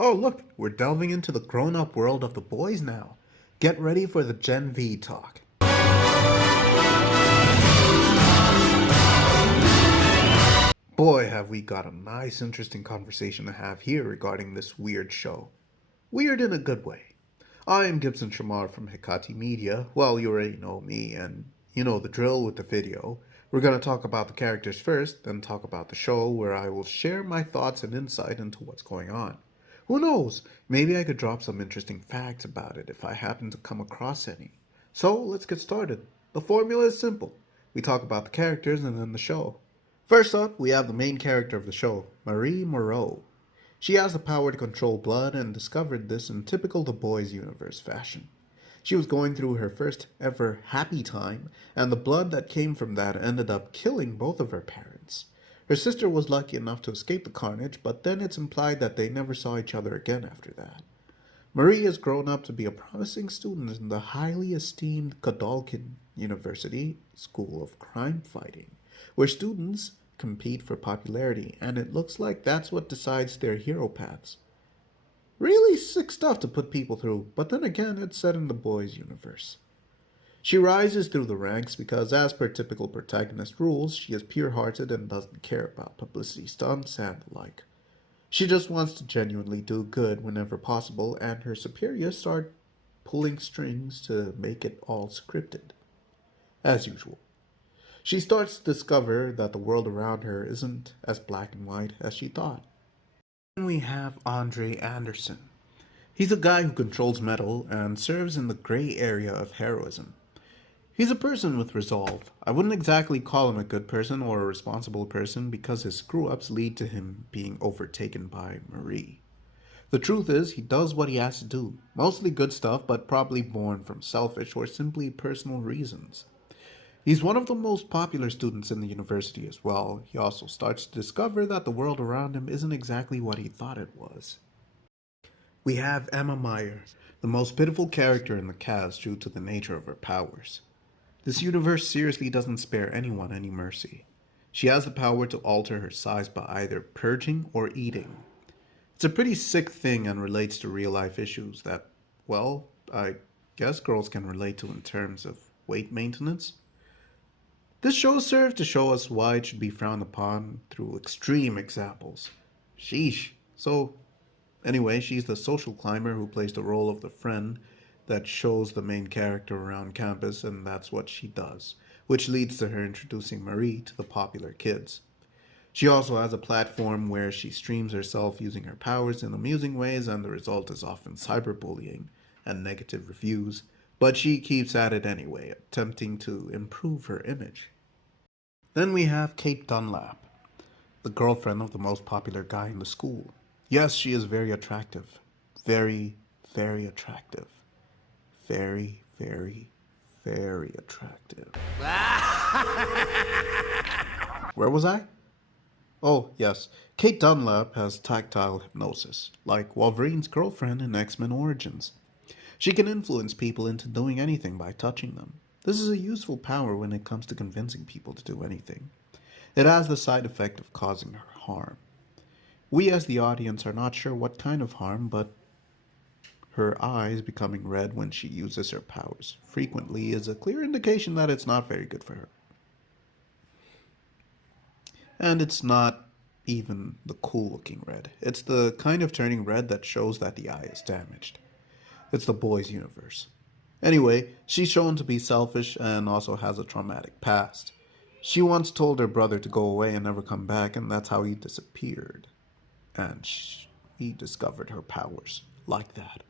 Oh, look, we're delving into the grown up world of the boys now. Get ready for the Gen V talk. Boy, have we got a nice, interesting conversation to have here regarding this weird show. Weird in a good way. I am Gibson Shamar from Hikati Media. Well, you already know me, and you know the drill with the video. We're going to talk about the characters first, then talk about the show, where I will share my thoughts and insight into what's going on. Who knows? Maybe I could drop some interesting facts about it if I happen to come across any. So let's get started. The formula is simple. We talk about the characters and then the show. First up, we have the main character of the show, Marie Moreau. She has the power to control blood and discovered this in typical The Boys universe fashion. She was going through her first ever happy time, and the blood that came from that ended up killing both of her parents. Her sister was lucky enough to escape the carnage, but then it's implied that they never saw each other again after that. Marie has grown up to be a promising student in the highly esteemed Godolphin University School of Crime Fighting, where students compete for popularity, and it looks like that's what decides their hero paths. Really sick stuff to put people through, but then again, it's set in the boys' universe. She rises through the ranks because, as per typical protagonist rules, she is pure-hearted and doesn't care about publicity stunts and the like. She just wants to genuinely do good whenever possible, and her superiors start pulling strings to make it all scripted. As usual. She starts to discover that the world around her isn't as black and white as she thought. Then we have Andre Anderson. He's a guy who controls metal and serves in the gray area of heroism. He's a person with resolve. I wouldn't exactly call him a good person or a responsible person because his screw-ups lead to him being overtaken by Marie. The truth is, he does what he has to do. Mostly good stuff, but probably born from selfish or simply personal reasons. He's one of the most popular students in the university as well. He also starts to discover that the world around him isn't exactly what he thought it was. We have Emma Meyer, the most pitiful character in the cast due to the nature of her powers. This universe seriously doesn't spare anyone any mercy. She has the power to alter her size by either purging or eating. It's a pretty sick thing and relates to real life issues that, well, I guess girls can relate to in terms of weight maintenance. This show serves to show us why it should be frowned upon through extreme examples. Sheesh. So, anyway, she's the social climber who plays the role of the friend that shows the main character around campus, and that's what she does, which leads to her introducing Marie to the popular kids. She also has a platform where she streams herself using her powers in amusing ways, and the result is often cyberbullying and negative reviews, but she keeps at it anyway, attempting to improve her image. Then we have Kate Dunlap, the girlfriend of the most popular guy in the school. Yes, she is very attractive. Very, very attractive. Very, very, very attractive. Where was I? Oh, yes. Kate Dunlap has tactile hypnosis, like Wolverine's girlfriend in X-Men Origins. She can influence people into doing anything by touching them. This is a useful power when it comes to convincing people to do anything. It has the side effect of causing her harm. We as the audience are not sure what kind of harm, but her eyes becoming red when she uses her powers frequently is a clear indication that it's not very good for her. And it's not even the cool looking red. It's the kind of turning red that shows that the eye is damaged. It's the boys' universe. Anyway, she's shown to be selfish and also has a traumatic past. She once told her brother to go away and never come back, and that's how he disappeared. And he discovered her powers like that.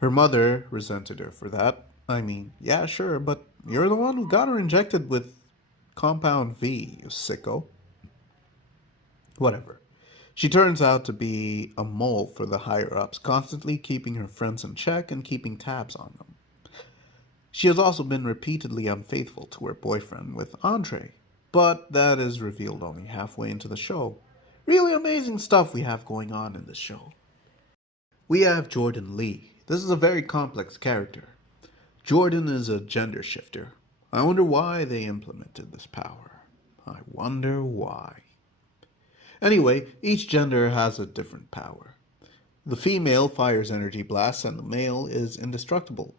Her mother resented her for that. I mean, yeah, sure, but you're the one who got her injected with Compound V, you sicko. Whatever. She turns out to be a mole for the higher-ups, constantly keeping her friends in check and keeping tabs on them. She has also been repeatedly unfaithful to her boyfriend with Andre, but that is revealed only halfway into the show. Really amazing stuff we have going on in this show. We have Jordan Lee. This is a very complex character. Jordan is a gender shifter. I wonder why they implemented this power. I wonder why. Anyway, each gender has a different power. The female fires energy blasts and the male is indestructible.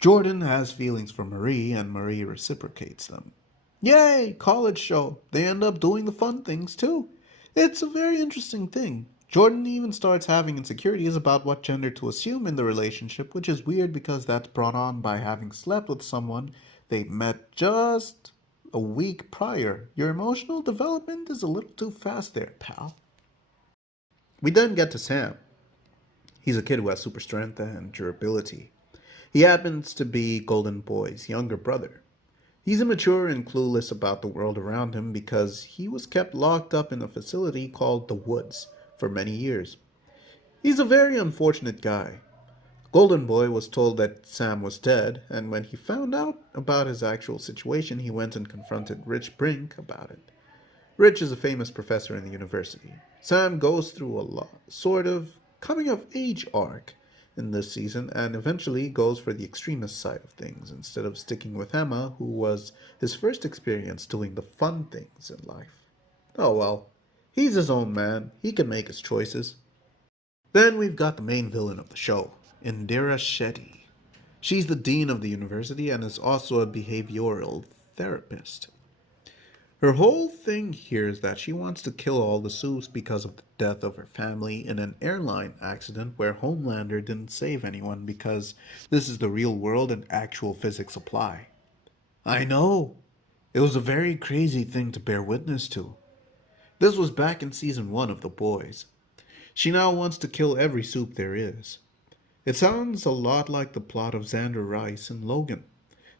Jordan has feelings for Marie and Marie reciprocates them. Yay, college show. They end up doing the fun things too. It's a very interesting thing. Jordan even starts having insecurities about what gender to assume in the relationship, which is weird because that's brought on by having slept with someone they met just a week prior. Your emotional development is a little too fast there, pal. We then get to Sam. He's a kid who has super strength and durability. He happens to be Golden Boy's younger brother. He's immature and clueless about the world around him because he was kept locked up in a facility called the Woods for many years. He's a very unfortunate guy. Golden Boy was told that Sam was dead, and when he found out about his actual situation, he went and confronted Rich Brink about it. Rich is a famous professor in the university. Sam goes through sort of coming of age arc in this season and eventually goes for the extremist side of things instead of sticking with Emma, who was his first experience doing the fun things in life. Oh well, he's his own man. He can make his choices. Then we've got the main villain of the show, Indira Shetty. She's the dean of the university and is also a behavioral therapist. Her whole thing here is that she wants to kill all the Supes because of the death of her family in an airline accident where Homelander didn't save anyone because this is the real world and actual physics apply. I know. It was a very crazy thing to bear witness to. This was back in season 1 of The Boys. She now wants to kill every Supe there is. It sounds a lot like the plot of Xander Rice in Logan,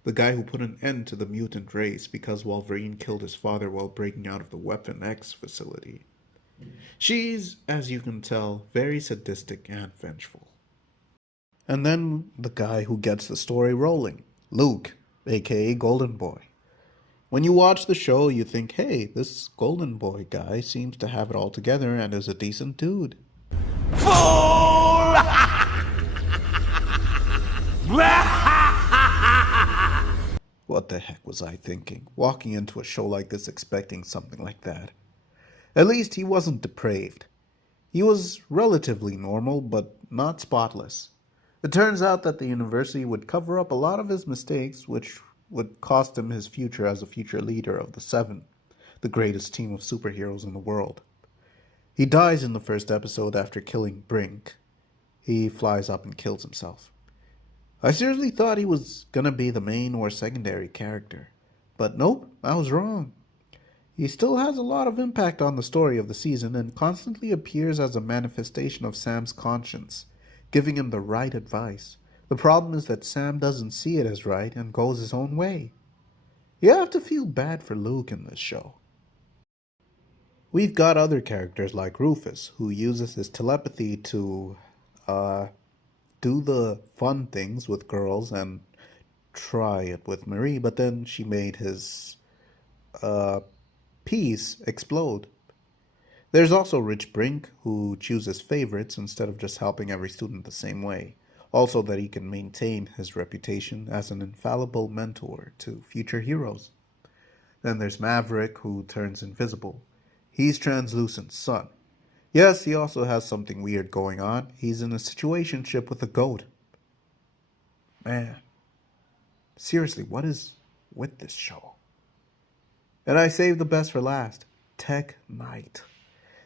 the guy who put an end to the mutant race because Wolverine killed his father while breaking out of the Weapon X facility. She's, as you can tell, very sadistic and vengeful. And then the guy who gets the story rolling, Luke, aka Golden Boy. When you watch the show, you think, hey, this Golden Boy guy seems to have it all together and is a decent dude. Fool! What the heck was I thinking, walking into a show like this expecting something like that? At least he wasn't depraved. He was relatively normal, but not spotless. It turns out that the university would cover up a lot of his mistakes, which would cost him his future as a future leader of the Seven, the greatest team of superheroes in the world. He dies in the first episode after killing Brink. He flies up and kills himself. I seriously thought he was gonna be the main or secondary character. But nope, I was wrong. He still has a lot of impact on the story of the season and constantly appears as a manifestation of Sam's conscience, giving him the right advice. The problem is that Sam doesn't see it as right and goes his own way. You have to feel bad for Luke in this show. We've got other characters like Rufus, who uses his telepathy to, do the fun things with girls and try it with Marie, but then she made his piece explode. There's also Rich Brink, who chooses favorites instead of just helping every student the same way. Also that he can maintain his reputation as an infallible mentor to future heroes. Then there's Maverick, who turns invisible. He's Translucent's son. Yes, he also has something weird going on. He's in a situationship with a goat. Man, seriously, what is with this show? And I saved the best for last. Tech Knight.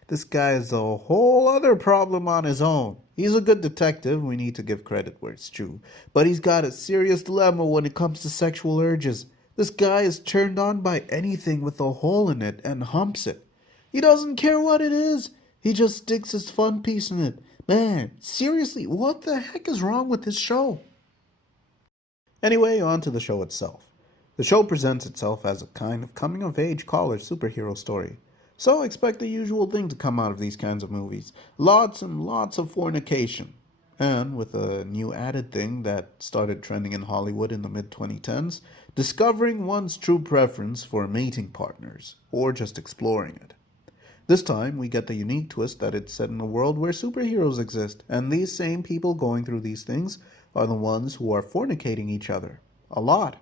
This guy is a whole other problem on his own. He's a good detective, we need to give credit where it's due. But he's got a serious dilemma when it comes to sexual urges. This guy is turned on by anything with a hole in it and humps it. He doesn't care what it is. He just sticks his fun piece in it. Man, seriously, what the heck is wrong with this show? Anyway, on to the show itself. The show presents itself as a kind of coming-of-age college superhero story. So expect the usual thing to come out of these kinds of movies. Lots and lots of fornication. And with a new added thing that started trending in Hollywood in the mid-2010s, discovering one's true preference for mating partners, or just exploring it. This time, we get the unique twist that it's set in a world where superheroes exist, and these same people going through these things are the ones who are fornicating each other. A lot.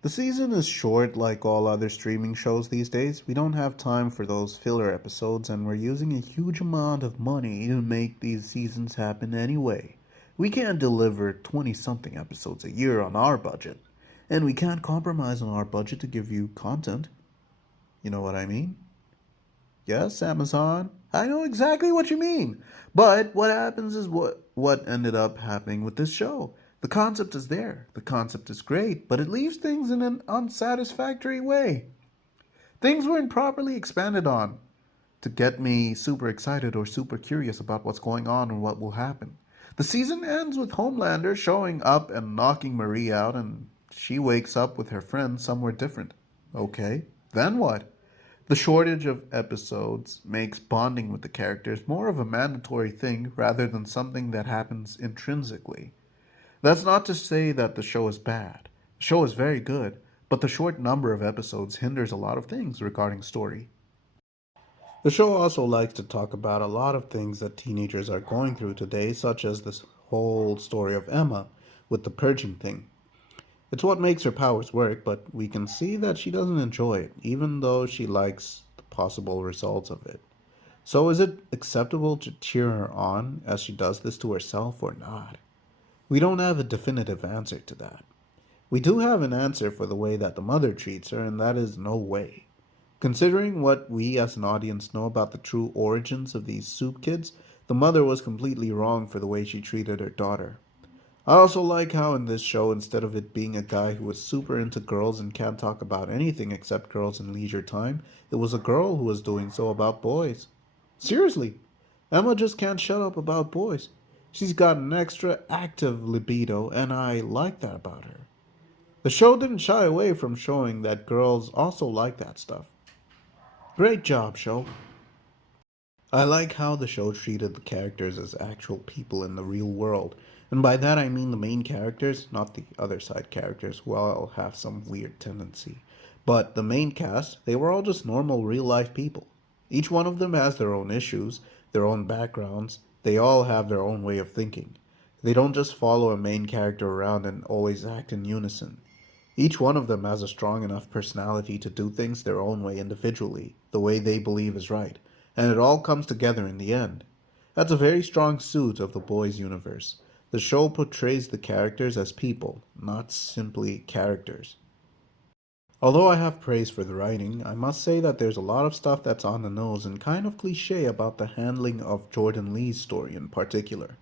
The season is short like all other streaming shows these days. We don't have time for those filler episodes, and we're using a huge amount of money to make these seasons happen anyway. We can't deliver 20 something episodes a year on our budget, and we can't compromise on our budget to give you content. You know what I mean? Yes, Amazon. I know exactly what you mean. But what happens is what ended up happening with this show. The concept is there. The concept is great, but it leaves things in an unsatisfactory way. Things weren't properly expanded on to get me super excited or super curious about what's going on and what will happen. The season ends with Homelander showing up and knocking Marie out, and she wakes up with her friend somewhere different. Okay, then what? The shortage of episodes makes bonding with the characters more of a mandatory thing rather than something that happens intrinsically. That's not to say that the show is bad. The show is very good, but the short number of episodes hinders a lot of things regarding story. The show also likes to talk about a lot of things that teenagers are going through today, such as this whole story of Emma with the purging thing. It's what makes her powers work, but we can see that she doesn't enjoy it, even though she likes the possible results of it. So is it acceptable to cheer her on as she does this to herself or not? We don't have a definitive answer to that. We do have an answer for the way that the mother treats her, and that is no way. Considering what we as an audience know about the true origins of these soup kids, the mother was completely wrong for the way she treated her daughter. I also like how in this show, instead of it being a guy who was super into girls and can't talk about anything except girls in leisure time, it was a girl who was doing so about boys. Seriously, Emma just can't shut up about boys. She's got an extra active libido, and I like that about her. The show didn't shy away from showing that girls also like that stuff. Great job, show. I like how the show treated the characters as actual people in the real world. And by that I mean the main characters, not the other side characters who all have some weird tendency. But the main cast, they were all just normal real life people. Each one of them has their own issues, their own backgrounds, they all have their own way of thinking. They don't just follow a main character around and always act in unison. Each one of them has a strong enough personality to do things their own way individually, the way they believe is right, and it all comes together in the end. That's a very strong suit of the boys' universe. The show portrays the characters as people, not simply characters. Although I have praise for the writing, I must say that there's a lot of stuff that's on the nose and kind of cliche about the handling of Jordan Lee's story in particular.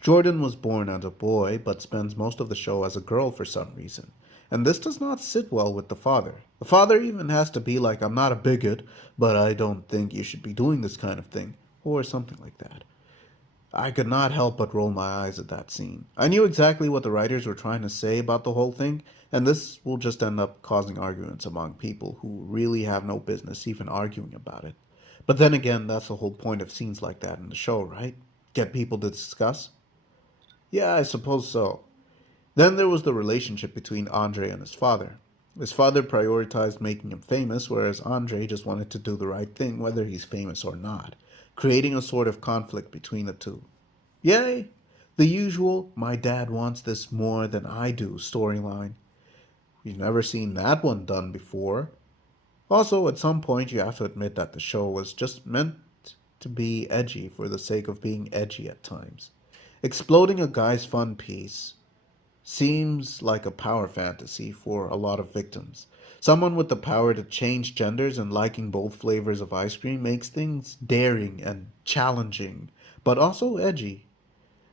Jordan was born as a boy, but spends most of the show as a girl for some reason. And this does not sit well with the father. The father even has to be like, I'm not a bigot, but I don't think you should be doing this kind of thing, or something like that. I could not help but roll my eyes at that scene. I knew exactly what the writers were trying to say about the whole thing, and this will just end up causing arguments among people who really have no business even arguing about it. But then again, that's the whole point of scenes like that in the show, right? Get people to discuss? Yeah, I suppose so. Then there was the relationship between Andre and his father. His father prioritized making him famous, whereas Andre just wanted to do the right thing, whether he's famous or not, creating a sort of conflict between the two. Yay! The usual, my dad wants this more than I do storyline. You've never seen that one done before. Also, at some point, you have to admit that the show was just meant to be edgy for the sake of being edgy at times. Exploding a guy's fun piece seems like a power fantasy for a lot of victims. Someone with the power to change genders and liking both flavors of ice cream makes things daring and challenging, but also edgy.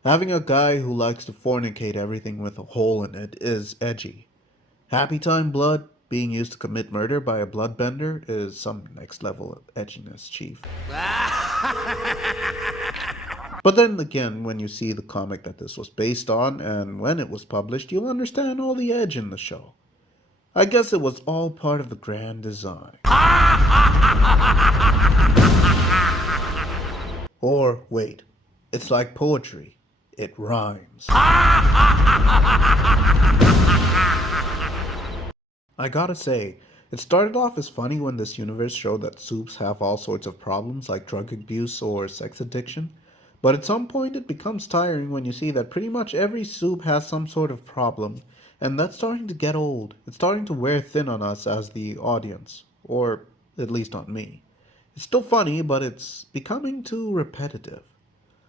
Having a guy who likes to fornicate everything with a hole in it is edgy. Happy Time blood being used to commit murder by a bloodbender is some next level of edginess, chief. But then again, when you see the comic that this was based on and when it was published, you'll understand all the edge in the show. I guess it was all part of the grand design. Or, wait, it's like poetry. It rhymes. I gotta say, it started off as funny when this universe showed that soups have all sorts of problems like drug abuse or sex addiction. But at some point, it becomes tiring when you see that pretty much every soup has some sort of problem, and that's starting to get old. It's starting to wear thin on us as the audience, or at least on me. It's still funny, but it's becoming too repetitive.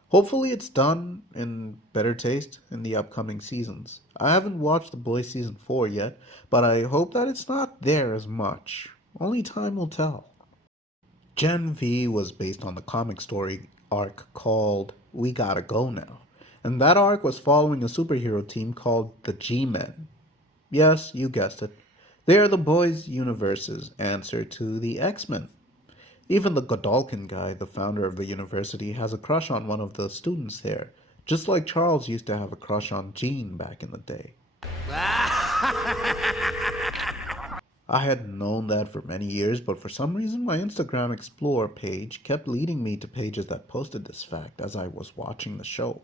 Hopefully, it's done in better taste in the upcoming seasons. I haven't watched The Boys Season 4 yet, but I hope that it's not there as much. Only time will tell. Gen V was based on the comic story arc called We Gotta Go Now, and that arc was following a superhero team called the G-Men. Yes, you guessed it. They are the Boys Universe's answer to the X-Men. Even the Godolkin guy, the founder of the university, has a crush on one of the students there, just like Charles used to have a crush on Jean back in the day. I had known that for many years, but for some reason my Instagram Explorer page kept leading me to pages that posted this fact as I was watching the show.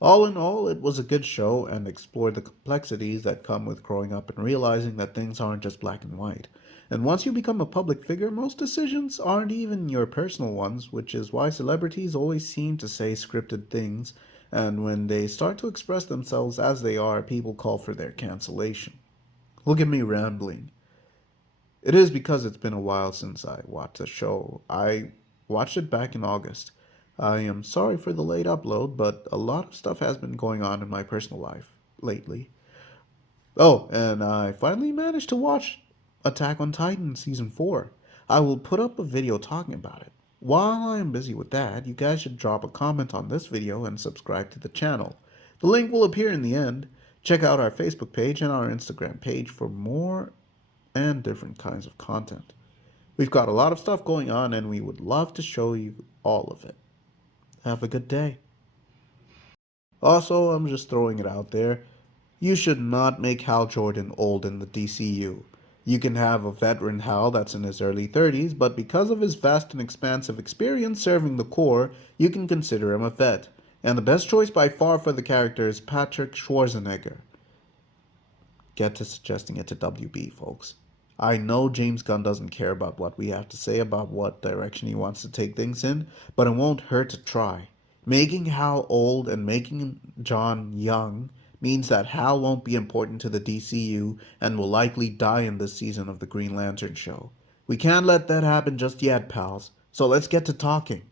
All in all, it was a good show and explored the complexities that come with growing up and realizing that things aren't just black and white. And once you become a public figure, most decisions aren't even your personal ones, which is why celebrities always seem to say scripted things, and when they start to express themselves as they are, people call for their cancellation. Look at me rambling. It is because it's been a while since I watched the show. I watched it back in August. I am sorry for the late upload, but a lot of stuff has been going on in my personal life lately. Oh, and I finally managed to watch Attack on Titan Season 4. I will put up a video talking about it. While I am busy with that, you guys should drop a comment on this video and subscribe to the channel. The link will appear in the end. Check out our Facebook page and our Instagram page for more and different kinds of content. We've got a lot of stuff going on and we would love to show you all of it. Have a good day. Also, I'm just throwing it out there. You should not make Hal Jordan old in the DCU. You can have a veteran Hal that's in his early 30s, but because of his vast and expansive experience serving the Corps, you can consider him a vet. And the best choice by far for the character is Patrick Schwarzenegger. Get to suggesting it to WB, folks. I know James Gunn doesn't care about what we have to say about what direction he wants to take things in, but it won't hurt to try. Making Hal old and making John young means that Hal won't be important to the DCU and will likely die in this season of the Green Lantern show. We can't let that happen just yet, pals, so let's get to talking.